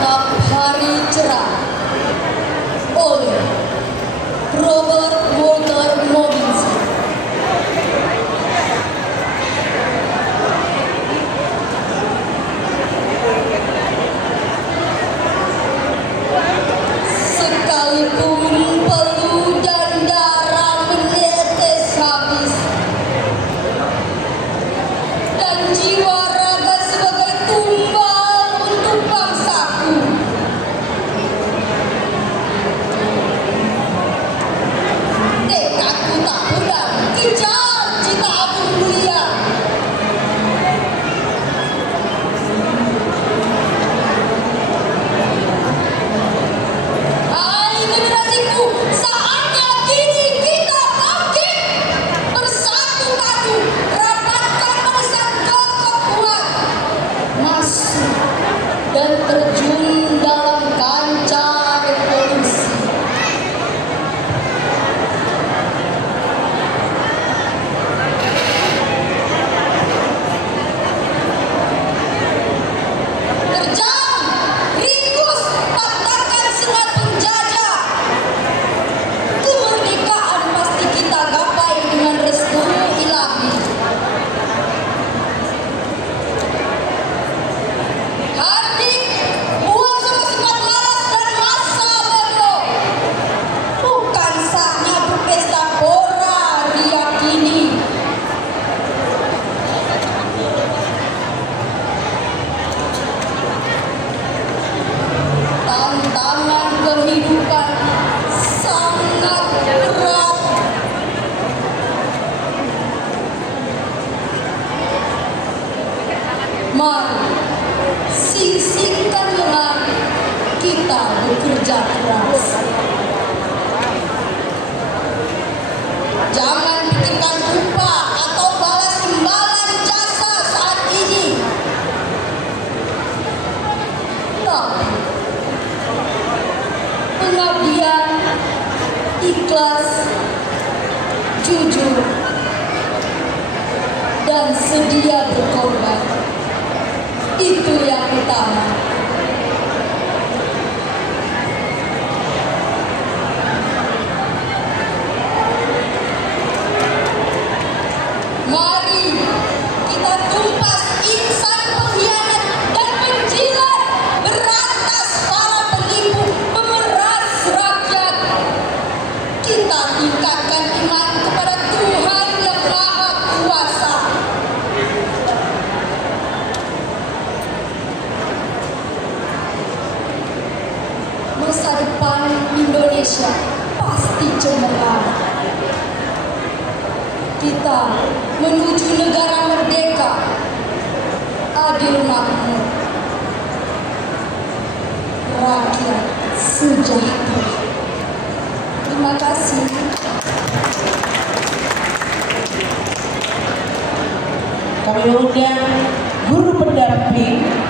Santap Hari Cerah oleh Robert Walter Robinson. Sekalipun peluh dan darah menetes habis, dan jiwa raga sebagai tumbal untuk bangsaku, tekadku tak pudar kejar cita agung mulia. Hai generasiku, saatnya kini kita bangkit, bersatu padu, rapatkan barisan kokoh kuat, masuk dan terjun dalam kancah revolusi. Terjang, ringkus, patahkan sengat penjajah. Kemerdekaan pasti kita gapai dengan restu ilahi. Hardik, buang semua sifat malas dan masa bodoh. Bukan saatnya berpesta pora diyakini. Tantangan kehidupan sangat berat. Mari sing-singkan lengan, kita bekerja keras. Jangan pikirkan upah atau balas imbalan jasa saat ini, tapi pengabdian, ikhlas, jujur, dan sedia berkorban, itu yang utama. Mari kita tumpas insan pengkhianat dan penjilat, berantas para penipu pemeras rakyat. Kita tingkatkan iman kepada Tuhan yang Maha Kuasa. Masa depan Indonesia pasti cemerlang. Kita menuju negara merdeka, adil makmur, rakyat sejahtera. Terima kasih. Kami mengundang guru pendamping